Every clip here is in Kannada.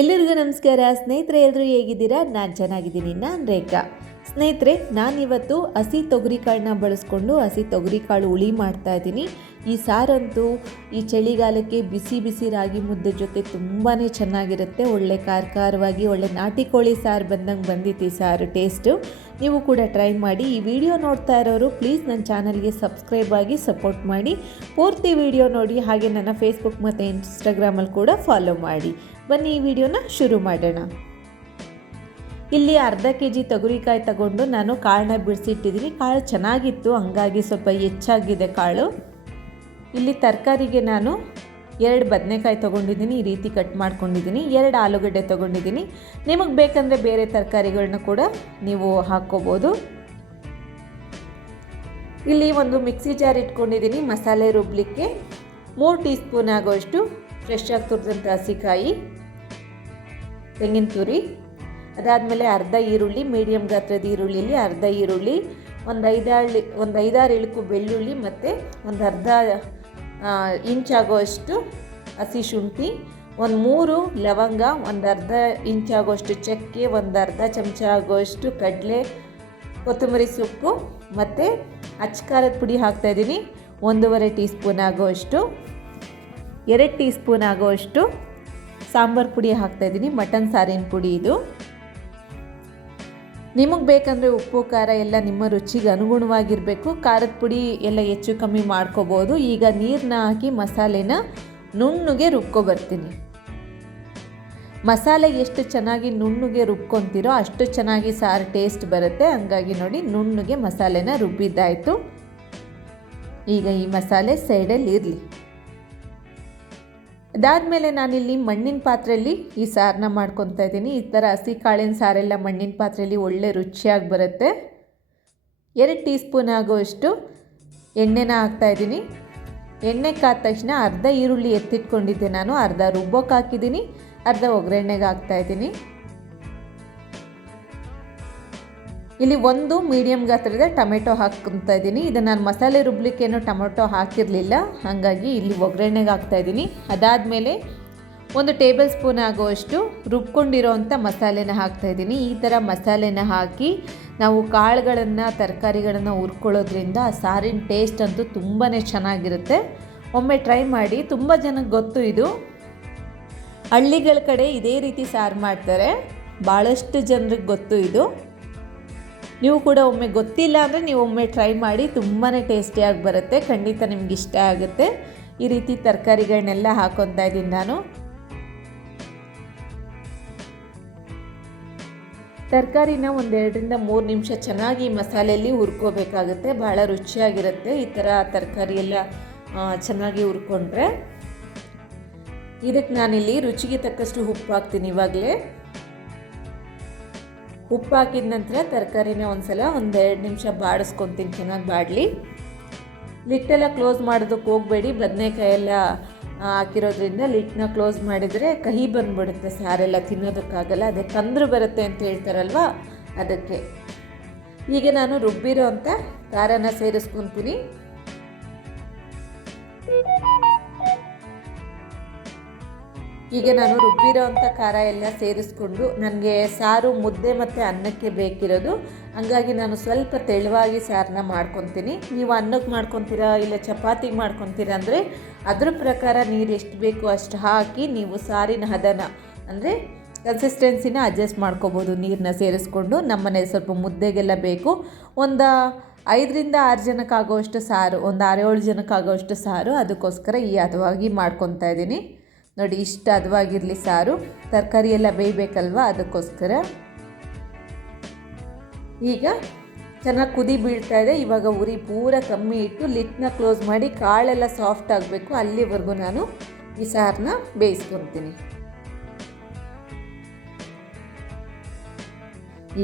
ಎಲ್ಲರಿಗೂ ನಮಸ್ಕಾರ. ಸ್ನೇಹಿತರೆ ಎಲ್ಲರೂ ಹೇಗಿದ್ದೀರಾ? ನಾನು ಚೆನ್ನಾಗಿದ್ದೀನಿ. ನಾನು ರೇಖಾ. ಸ್ನೇಹಿತರೆ, ನಾನಿವತ್ತು ಹಸಿ ತೊಗರಿಕಾಳನ್ನ ಬಳಸ್ಕೊಂಡು ಹಸಿ ತೊಗರಿಕಾಳು ಹುಳಿ ಮಾಡ್ತಾ ಇದ್ದೀನಿ. ಈ ಸಾರಂತೂ ಈ ಚಳಿಗಾಲಕ್ಕೆ ಬಿಸಿ ಬಿಸಿ ರಾಗಿ ಮುದ್ದೆ ಜೊತೆ ತುಂಬಾ ಚೆನ್ನಾಗಿರುತ್ತೆ. ಒಳ್ಳೆ ಖಾರ ಖಾರವಾಗಿ ಒಳ್ಳೆ ನಾಟಿ ಕೋಳಿ ಸಾರು ಬಂದಂಗೆ ಬಂದಿತ್ತು ಈ ಸಾರು ಟೇಸ್ಟು. ನೀವು ಕೂಡ ಟ್ರೈ ಮಾಡಿ. ಈ ವಿಡಿಯೋ ನೋಡ್ತಾ ಇರೋರು ಪ್ಲೀಸ್ ನನ್ನ ಚಾನಲ್ಗೆ ಸಬ್ಸ್ಕ್ರೈಬ್ ಆಗಿ ಸಪೋರ್ಟ್ ಮಾಡಿ. ಪೂರ್ತಿ ವಿಡಿಯೋ ನೋಡಿ, ಹಾಗೆ ನನ್ನ ಫೇಸ್ಬುಕ್ ಮತ್ತು ಇನ್ಸ್ಟಾಗ್ರಾಮಲ್ಲಿ ಕೂಡ ಫಾಲೋ ಮಾಡಿ. ಬನ್ನಿ ಈ ವಿಡಿಯೋನ ಶುರು ಮಾಡೋಣ. ಇಲ್ಲಿ ಅರ್ಧ ಕೆ ಜಿ ತೊಗರಿಕಾಯಿ ತಗೊಂಡು ನಾನು ಕಾಳನ್ನ ಬಿಡಿಸಿಟ್ಟಿದ್ದೀನಿ ಕಾಳು ಚೆನ್ನಾಗಿತ್ತು, ಹಂಗಾಗಿ ಸ್ವಲ್ಪ ಹೆಚ್ಚಾಗಿದೆ ಕಾಳು. ಇಲ್ಲಿ ತರಕಾರಿಗೆ ನಾನು ಎರಡು ಬದನೆಕಾಯಿ ತೊಗೊಂಡಿದ್ದೀನಿ, ಈ ರೀತಿ ಕಟ್ ಮಾಡ್ಕೊಂಡಿದ್ದೀನಿ. ಎರಡು ಆಲೂಗಡ್ಡೆ ತೊಗೊಂಡಿದ್ದೀನಿ. ನಿಮಗೆ ಬೇಕಂದರೆ ಬೇರೆ ತರಕಾರಿಗಳನ್ನ ಕೂಡ ನೀವು ಹಾಕ್ಕೋಬೋದು. ಇಲ್ಲಿ ಒಂದು ಮಿಕ್ಸಿ ಜಾರ್ ಇಟ್ಕೊಂಡಿದ್ದೀನಿ, ಮಸಾಲೆ ರುಬ್ಲಿಕ್ಕೆ ಮೂರು ಟೀ ಸ್ಪೂನ್ ಆಗೋಷ್ಟು ಫ್ರೆಶ್ ಆಗಿ ತುರಿದಂಥ ಹಸಿಕಾಯಿ, ತೆಂಗಿನ ತುರಿ, ಅದಾದಮೇಲೆ ಅರ್ಧ ಈರುಳ್ಳಿ ಮೀಡಿಯಮ್ ಗಾತ್ರದ ಈರುಳ್ಳಿಲಿ ಅರ್ಧ ಈರುಳ್ಳಿ, ಒಂದು ಐದಾರು ಒಂದು ಐದಾರು ಇಳುಕು ಬೆಳ್ಳುಳ್ಳಿ ಮತ್ತು ಒಂದು ಅರ್ಧ ಇಂಚ್ ಆಗೋಷ್ಟು ಹಸಿ ಶುಂಠಿ, ಒಂದು ಮೂರು ಲವಂಗ, ಒಂದು ಅರ್ಧ ಇಂಚಾಗುವಷ್ಟು ಚಕ್ಕೆ, ಒಂದು ಅರ್ಧ ಚಮಚ ಆಗೋಷ್ಟು ಕಡಲೆ, ಕೊತ್ತಂಬರಿ ಸೊಪ್ಪು ಮತ್ತು ಅಚ್ಕಾರದ ಪುಡಿ ಹಾಕ್ತಾಯಿದ್ದೀನಿ ಒಂದೂವರೆ ಟೀ ಸ್ಪೂನ್ ಆಗುವಷ್ಟು ಎರಡು ಟೀ ಸ್ಪೂನ್ ಸಾಂಬಾರ್ ಸಾಂಬಾರು ಪುಡಿ ಹಾಕ್ತಾಯಿದ್ದೀನಿ ಮಟನ್ ಸಾರಿನ ಪುಡಿ ಇದು. ನಿಮಗೆ ಬೇಕಂದರೆ ಉಪ್ಪು, ಖಾರ ಎಲ್ಲ ನಿಮ್ಮ ರುಚಿಗೆ ಅನುಗುಣವಾಗಿರಬೇಕು. ಖಾರದ ಪುಡಿ ಎಲ್ಲ ಹೆಚ್ಚು ಕಮ್ಮಿ ಮಾಡ್ಕೋಬೋದು. ಈಗ ನೀರನ್ನ ಹಾಕಿ ಮಸಾಲೆನ ನುಣ್ಣಗೆ ರುಬ್ಕೊಬರ್ತೀನಿ ಮಸಾಲೆ ಎಷ್ಟು ಚೆನ್ನಾಗಿ ನುಣ್ಣಗೆ ರುಬ್ಕೊತೀರೋ ಅಷ್ಟು ಚೆನ್ನಾಗಿ ಸಾರು ಟೇಸ್ಟ್ ಬರುತ್ತೆ. ಹಂಗಾಗಿ ನೋಡಿ, ನುಣ್ಣಗೆ ಮಸಾಲೆನ ರುಬ್ಬಿದ್ದಾಯಿತು. ಈಗ ಈ ಮಸಾಲೆ ಸೈಡಲ್ಲಿ ಇರಲಿ. ಅದಾದಮೇಲೆ ನಾನಿಲ್ಲಿ ಮಣ್ಣಿನ ಪಾತ್ರೆಯಲ್ಲಿ ಈ ಸಾರನ್ನ ಮಾಡ್ಕೊತಾ ಇದ್ದೀನಿ. ಈ ಥರ ಹಸಿ ಕಾಳಿನ ಸಾರೆಲ್ಲ ಮಣ್ಣಿನ ಪಾತ್ರೆಯಲ್ಲಿ ಒಳ್ಳೆ ರುಚಿಯಾಗಿ ಬರುತ್ತೆ. ಎರಡು ಟೀ ಸ್ಪೂನ್ ಆಗುವಷ್ಟು ಎಣ್ಣೆನ ಹಾಕ್ತಾಯಿದ್ದೀನಿ ಎಣ್ಣೆ ಕಾದ ತಕ್ಷಣ ಅರ್ಧ ಈರುಳ್ಳಿ ಎತ್ತಿಟ್ಕೊಂಡಿದ್ದೆ ನಾನು. ಅರ್ಧ ರುಬ್ಬೋಕೆ ಹಾಕಿದ್ದೀನಿ. ಅರ್ಧ ಒಗ್ಗರಣೆಗೆ ಹಾಕ್ತಾಯಿದ್ದೀನಿ ಇಲ್ಲಿ ಒಂದು ಮೀಡಿಯಮ್ ಗಾತ್ರದ ಟೊಮೆಟೊ ಹಾಕ್ಕೊತಾ ಇದ್ದೀನಿ. ಇದನ್ನು ನಾನು ಮಸಾಲೆ ರುಬ್ಲಿಕ್ಕೇನು ಟೊಮೆಟೊ ಹಾಕಿರಲಿಲ್ಲ. ಹಾಗಾಗಿ ಇಲ್ಲಿ ಒಗ್ಗರಣೆಗೆ ಹಾಕ್ತಾಯಿದ್ದೀನಿ ಅದಾದಮೇಲೆ ಒಂದು ಟೇಬಲ್ ಸ್ಪೂನ್ ಆಗುವಷ್ಟು ರುಬ್ಕೊಂಡಿರೋವಂಥ ಮಸಾಲೆನ ಹಾಕ್ತಾಯಿದ್ದೀನಿ ಈ ಥರ ಮಸಾಲೆನ ಹಾಕಿ ನಾವು ಕಾಳುಗಳನ್ನು, ತರಕಾರಿಗಳನ್ನು ಹುರ್ಕೊಳ್ಳೋದ್ರಿಂದ ಆ ಸಾರಿನ ಟೇಸ್ಟ್ ಅಂತೂ ತುಂಬಾ ಚೆನ್ನಾಗಿರುತ್ತೆ. ಒಮ್ಮೆ ಟ್ರೈ ಮಾಡಿ, ತುಂಬ ಜನಕ್ಕೆ ಗೊತ್ತು ಇದು. ಹಳ್ಳಿಗಳ ಕಡೆ ಇದೇ ರೀತಿ ಸಾರು ಮಾಡ್ತಾರೆ. ಭಾಳಷ್ಟು ಜನರಿಗೆ ಗೊತ್ತು ಇದು. ನೀವು ಕೂಡ ಒಮ್ಮೆ ಗೊತ್ತಿಲ್ಲ ಅಂದರೆ ನೀವು ಒಮ್ಮೆ ಟ್ರೈ ಮಾಡಿ ತುಂಬಾ ಟೇಸ್ಟಿಯಾಗಿ ಬರುತ್ತೆ. ಖಂಡಿತ ನಿಮ್ಗೆ ಇಷ್ಟ ಆಗುತ್ತೆ. ಈ ರೀತಿ ತರಕಾರಿಗಳನ್ನೆಲ್ಲ ಹಾಕೊತಾ ಇದ್ದೀನಿ ನಾನು. ತರಕಾರಿನ ಒಂದೆರಡರಿಂದ ಮೂರು ನಿಮಿಷ ಚೆನ್ನಾಗಿ ಮಸಾಲೆಯಲ್ಲಿ ಹುರ್ಕೋಬೇಕಾಗುತ್ತೆ. ಭಾಳ ರುಚಿಯಾಗಿರುತ್ತೆ. ಈ ಥರ ತರಕಾರಿ ಎಲ್ಲ ಚೆನ್ನಾಗಿ ಹುರ್ಕೊಂಡ್ರೆ. ಇದಕ್ಕೆ ನಾನಿಲ್ಲಿ ರುಚಿಗೆ ತಕ್ಕಷ್ಟು ಉಪ್ಪು ಹಾಕ್ತೀನಿ ಇವಾಗಲೇ. ಉಪ್ಪು ಹಾಕಿದ ನಂತರ ತರಕಾರಿನ ಒಂದ್ಸಲ ಒಂದೆರಡು ನಿಮಿಷ ಬಾಡಿಸ್ಕೊತೀನಿ ಚೆನ್ನಾಗಿ ಬಾಡಲಿ. ಲಿಟ್ಟೆಲ್ಲ ಕ್ಲೋಸ್ ಮಾಡೋದಕ್ಕೆ ಹೋಗಬೇಡಿ. ಬದನೆಕಾಯಿ ಎಲ್ಲ ಹಾಕಿರೋದ್ರಿಂದ ಲಿಟ್ನ ಕ್ಲೋಸ್ ಮಾಡಿದರೆ ಕಹಿ ಬಂದ್ಬಿಡುತ್ತೆ. ಸಾರೆಲ್ಲ ತಿನ್ನೋದಕ್ಕಾಗಲ್ಲ. ಅದೇ ಕಂದ್ರು ಬರುತ್ತೆ ಅಂತ ಹೇಳ್ತಾರಲ್ವ? ಅದಕ್ಕೆ. ಈಗ ನಾನು ರುಬ್ಬಿರೋ ಅಂಥ ಖಾರನ ಸೇರಿಸ್ಕೊತೀನಿ. ಈಗ ನಾನು ರುಬ್ಬಿರೋ ಅಂಥ ಖಾರ ಎಲ್ಲ ಸೇರಿಸ್ಕೊಂಡು ನನಗೆ ಸಾರು, ಮುದ್ದೆ ಮತ್ತು ಅನ್ನಕ್ಕೆ ಬೇಕಿರೋದು. ಹಾಗಾಗಿ ನಾನು ಸ್ವಲ್ಪ ತೆಳುವಾಗಿ ಸಾರನ್ನ ಮಾಡ್ಕೊತೀನಿ. ನೀವು ಅನ್ನಕ್ಕೆ ಮಾಡ್ಕೊತೀರಾ ಇಲ್ಲ ಚಪಾತಿಗೆ ಮಾಡ್ಕೊತೀರಾ ಅಂದರೆ ಅದ್ರ ಪ್ರಕಾರ ನೀರು ಎಷ್ಟು ಬೇಕು ಅಷ್ಟು ಹಾಕಿ ನೀವು ಸಾರಿನ ಹದನ ಅಂದರೆ ಕನ್ಸಿಸ್ಟೆನ್ಸಿನ ಅಡ್ಜಸ್ಟ್ ಮಾಡ್ಕೋಬೋದು ನೀರನ್ನ ಸೇರಿಸ್ಕೊಂಡು. ನಮ್ಮನೆ ಸ್ವಲ್ಪ ಮುದ್ದೆಗೆಲ್ಲ ಬೇಕು. ಒಂದು ಐದರಿಂದ ಆರು ಜನಕ್ಕಾಗೋವಷ್ಟು ಸಾರು, ಒಂದು ಆರೇಳು ಜನಕ್ಕಾಗೋವಷ್ಟು ಸಾರು ಅದಕ್ಕೋಸ್ಕರ ಈ ಹದವಾಗಿ ಮಾಡ್ಕೊತಾ ಇದ್ದೀನಿ. ನೋಡಿ, ಇಷ್ಟು ಹದವಾಗಿರಲಿ ಸಾರು. ತರಕಾರಿ ಎಲ್ಲ ಬೇಯಬೇಕಲ್ವ ಅದಕ್ಕೋಸ್ಕರ. ಈಗ ಚೆನ್ನಾಗಿ ಕುದಿ ಬೀಳ್ತಾ ಇದೆ. ಇವಾಗ ಉರಿ ಪೂರ ಕಮ್ಮಿ ಇಟ್ಟು ಲಿಟ್ನ ಕ್ಲೋಸ್ ಮಾಡಿ ಕಾಳೆಲ್ಲ ಸಾಫ್ಟ್ ಆಗಬೇಕು. ಅಲ್ಲಿವರೆಗೂ ನಾನು ಈ ಸಾರನ್ನ ಬೇಯಿಸ್ಕೊತೀನಿ.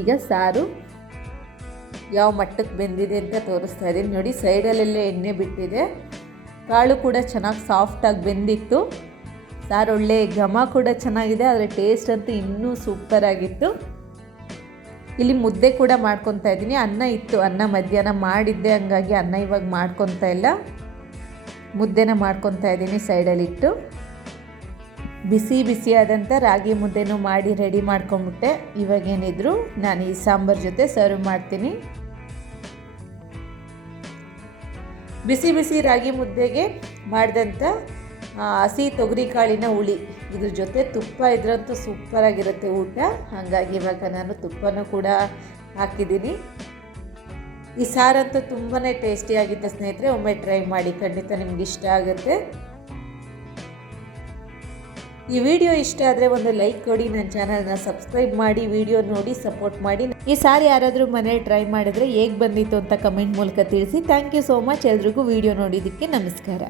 ಈಗ ಸಾರು ಯಾವ ಮಟ್ಟಕ್ಕೆ ಬೆಂದಿದೆ ಅಂತ ತೋರಿಸ್ತಾ ಇದ್ದೀನಿ. ನೋಡಿ, ಸೈಡಲ್ಲೆಲ್ಲ ಎಣ್ಣೆ ಬಿಟ್ಟಿದೆ. ಕಾಳು ಕೂಡ ಚೆನ್ನಾಗಿ ಸಾಫ್ಟಾಗಿ ಬೆಂದಿತ್ತು. ಸಾರು, ಒಳ್ಳೆ ಘಮ ಕೂಡ ಚೆನ್ನಾಗಿದೆ, ಆದರೆ ಟೇಸ್ಟ್ ಅಂತೂ ಇನ್ನೂ ಸೂಪರಾಗಿತ್ತು ಇಲ್ಲಿ ಮುದ್ದೆ ಕೂಡ ಮಾಡ್ಕೊತಾ ಇದ್ದೀನಿ. ಅನ್ನ ಇತ್ತು, ಅನ್ನ ಮಧ್ಯಾಹ್ನ ಮಾಡಿದ್ದೆ, ಹಂಗಾಗಿ ಅನ್ನ ಇವಾಗ ಮಾಡ್ಕೊತಾ ಇಲ್ಲ. ಮುದ್ದೆನ ಮಾಡ್ಕೊತಾ ಇದ್ದೀನಿ ಸೈಡಲ್ಲಿಟ್ಟು ಬಿಸಿ ಬಿಸಿಯಾದಂಥ ರಾಗಿ ಮುದ್ದೆನೂ ಮಾಡಿ ರೆಡಿ ಮಾಡ್ಕೊಂಬಿಟ್ಟೆ. ಇವಾಗೇನಿದ್ರು ನಾನು ಈ ಸಾಂಬಾರ್ ಜೊತೆ ಸರ್ವ್ ಮಾಡ್ತೀನಿ. ಬಿಸಿ ಬಿಸಿ ರಾಗಿ ಮುದ್ದೆಗೆ ಮಾಡಿದಂಥ ಹಸಿ ತೊಗರಿ ಕಾಳಿನ ಹುಳಿ. ಇದ್ರ ಜೊತೆ ತುಪ್ಪ ಇದ್ರಂತೂ ಸೂಪರಾಗಿರುತ್ತೆ ಊಟ. ಹಾಗಾಗಿ ಇವಾಗ ನಾನು ತುಪ್ಪನೂ ಕೂಡ ಹಾಕಿದ್ದೀನಿ. ಈ ಸಾರಂತೂ ತುಂಬಾ ಟೇಸ್ಟಿಯಾಗಿತ್ತು ಸ್ನೇಹಿತರೆ. ಒಮ್ಮೆ ಟ್ರೈ ಮಾಡಿ ಖಂಡಿತ ನಿಮ್ಗೆ ಇಷ್ಟ ಆಗುತ್ತೆ. ಈ ವಿಡಿಯೋ ಇಷ್ಟ ಆದರೆ ಒಂದು ಲೈಕ್ ಕೊಡಿ. ನನ್ನ ಚಾನಲ್ನ ಸಬ್ಸ್ಕ್ರೈಬ್ ಮಾಡಿ ವಿಡಿಯೋ ನೋಡಿ ಸಪೋರ್ಟ್ ಮಾಡಿ. ಈ ಸಾರಿ ಯಾರಾದರೂ ಮನೇಲಿ ಟ್ರೈ ಮಾಡಿದರೆ ಹೇಗೆ ಬಂದಿತ್ತು ಅಂತ ಕಮೆಂಟ್ ಮೂಲಕ ತಿಳಿಸಿ. ಥ್ಯಾಂಕ್ ಯು ಸೋ ಮಚ್ ಎಲ್ರಿಗೂ ವಿಡಿಯೋ ನೋಡಿದ್ದಕ್ಕೆ ನಮಸ್ಕಾರ.